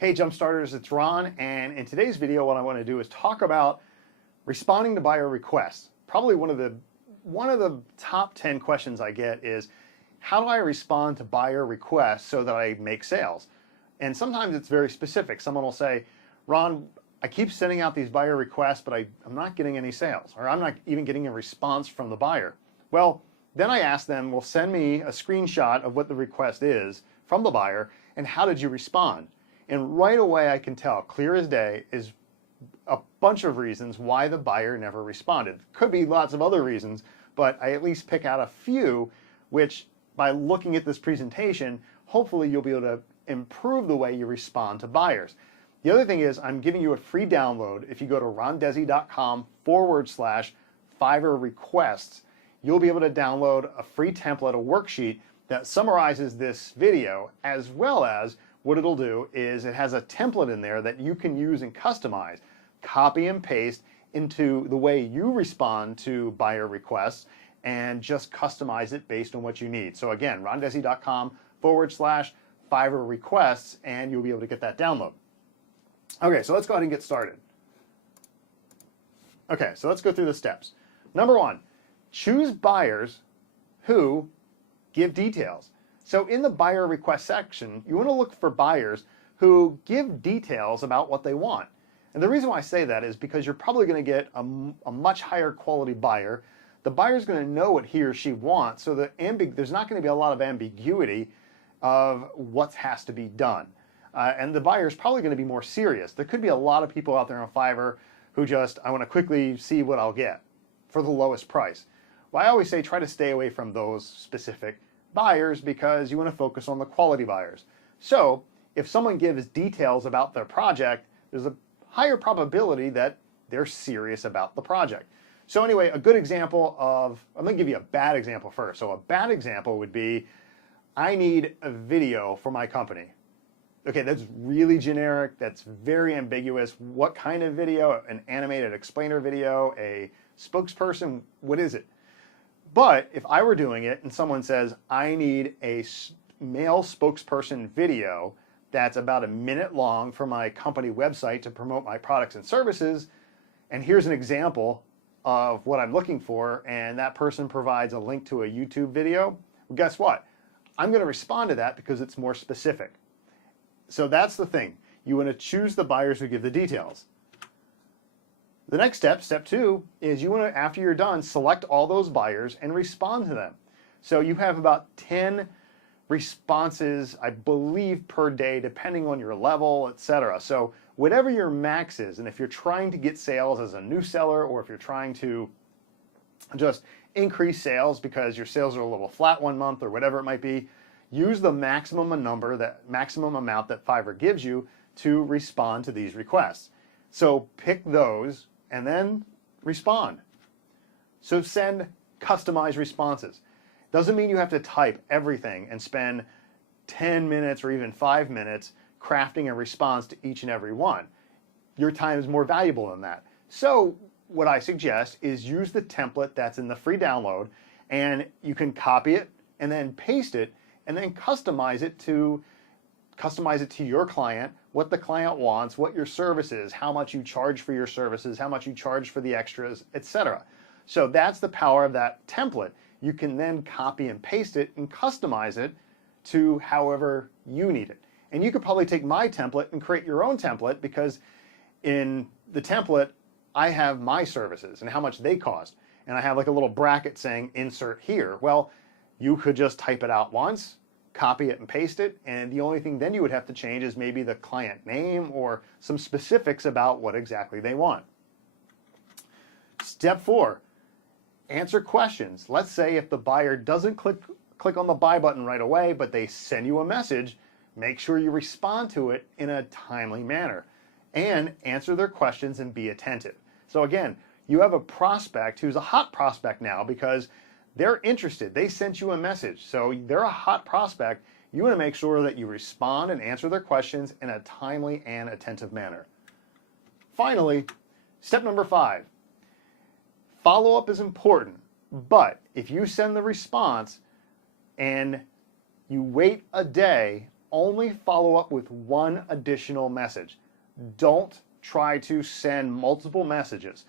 Hey Jumpstarters, it's Ron, and in today's video what I want to do is talk about responding to buyer requests. Probably one of the top 10 questions I get is, how do I respond to buyer requests so that I make sales? And sometimes it's very specific. Someone will say, Ron, I keep sending out these buyer requests, but I'm not getting any sales, or I'm not even getting a response from the buyer. Well, then I ask them, well, send me a screenshot of what the request is from the buyer, and how did you respond? And right away I can tell, clear as day, is a bunch of reasons why the buyer never responded. Could be lots of other reasons, but I at least pick out a few, which by looking at this presentation, hopefully you'll be able to improve the way you respond to buyers. The other thing is, I'm giving you a free download. If you go to rondesi.com/Fiverr requests, you'll be able to download a free template, a worksheet that summarizes this video, as well as what it'll do is it has a template in there that you can use and customize, copy and paste into the way you respond to buyer requests, and just customize it based on what you need. So again, rondesi.com/Fiverr requests, and you'll be able to get that download. Okay, so let's go ahead and get started. Okay, so let's go through the steps. Number one, choose buyers who give details. So in the buyer request section, you want to look for buyers who give details about what they want. And the reason why I say that is because you're probably going to get a much higher quality buyer. The buyer's going to know what he or she wants, so there's not going to be a lot of ambiguity of what has to be done. And the buyer's probably going to be more serious. There could be a lot of people out there on Fiverr who just, I want to quickly see what I'll get for the lowest price. Well, I always say try to stay away from those specific buyers because you want to focus on the quality buyers. So if someone gives details about their project, there's a higher probability that they're serious about the project. So anyway, a good example of, I'm going to give you a bad example first. So a bad example would be, I need a video for my company. Okay, that's really generic, that's very ambiguous. What kind of video? An animated explainer video, a spokesperson, what is it? But if I were doing it and someone says, I need a male spokesperson video that's about a minute long for my company website to promote my products and services, and here's an example of what I'm looking for, and that person provides a link to a YouTube video, well, guess what? I'm going to respond to that because it's more specific. So that's the thing. You want to choose the buyers who give the details. The next step, step two, is you want to, after you're done, select all those buyers and respond to them. So you have about 10 responses, I believe, per day, depending on your level, etc. So whatever your max is, and if you're trying to get sales as a new seller, or if you're trying to just increase sales because your sales are a little flat one month or whatever it might be, use the maximum amount that Fiverr gives you to respond to these requests. So pick those and then respond. So send customized responses. Doesn't mean you have to type everything and spend 10 minutes or even 5 minutes crafting a response to each and every one. Your time is more valuable than that. So what I suggest is use the template that's in the free download, and you can copy it and then paste it and then customize it to your client, what the client wants, what your service is, how much you charge for your services, how much you charge for the extras, etc. So that's the power of that template. You can then copy and paste it and customize it to however you need it. And you could probably take my template and create your own template, because in the template I have my services and how much they cost. And I have like a little bracket saying insert here. Well, you could just type it out once, copy it and paste it, and the only thing then you would have to change is maybe the client name or some specifics about what exactly they want. Step 4, answer questions. Let's say if the buyer doesn't click on the buy button right away, but they send you a message, make sure you respond to it in a timely manner and answer their questions and be attentive. So again, you have a prospect who's a hot prospect now because they're interested. They sent you a message, so they're a hot prospect. You want to make sure that you respond and answer their questions in a timely and attentive manner. Finally, step number 5. Follow-up is important, but if you send the response and you wait a day only follow up with one additional message. Don't try to send multiple messages.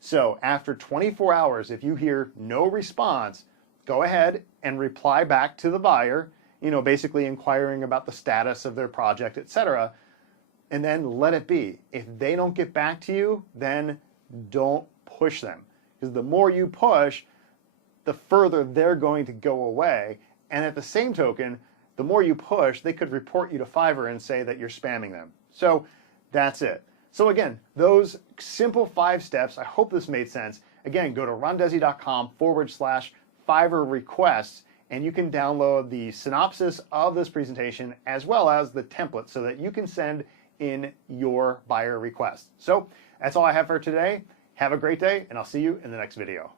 So after 24 hours, if you hear no response, go ahead and reply back to the buyer, basically inquiring about the status of their project, etc., and then let it be. If they don't get back to you, then don't push them. Because the more you push, the further they're going to go away. And at the same token, the more you push, they could report you to Fiverr and say that you're spamming them. So that's it. So again, those simple 5 steps, I hope this made sense. Again, go to rondesi.com/Fiverr requests, and you can download the synopsis of this presentation as well as the template so that you can send in your buyer request. So that's all I have for today. Have a great day, and I'll see you in the next video.